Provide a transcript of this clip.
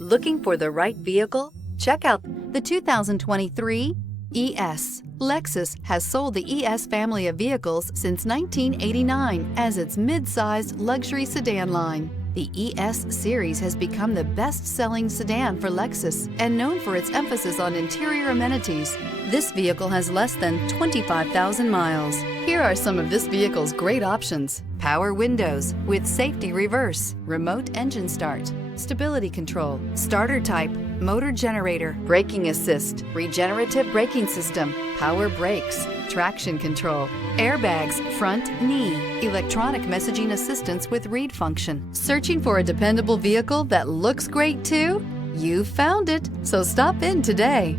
Looking for the right vehicle? Check out the 2023 ES. Lexus has sold the ES family of vehicles since 1989 as its mid-sized luxury sedan line. The ES series has become the best-selling sedan for Lexus and known for its emphasis on interior amenities. This vehicle has less than 25,000 miles. Here are some of this vehicle's great options: power windows with safety reverse, remote engine start, stability control, starter type, motor generator, braking assist, regenerative braking system, power brakes, traction control, airbags, front knee, electronic messaging assistance with read function. Searching for a dependable vehicle that looks great too? You found it, so stop in today.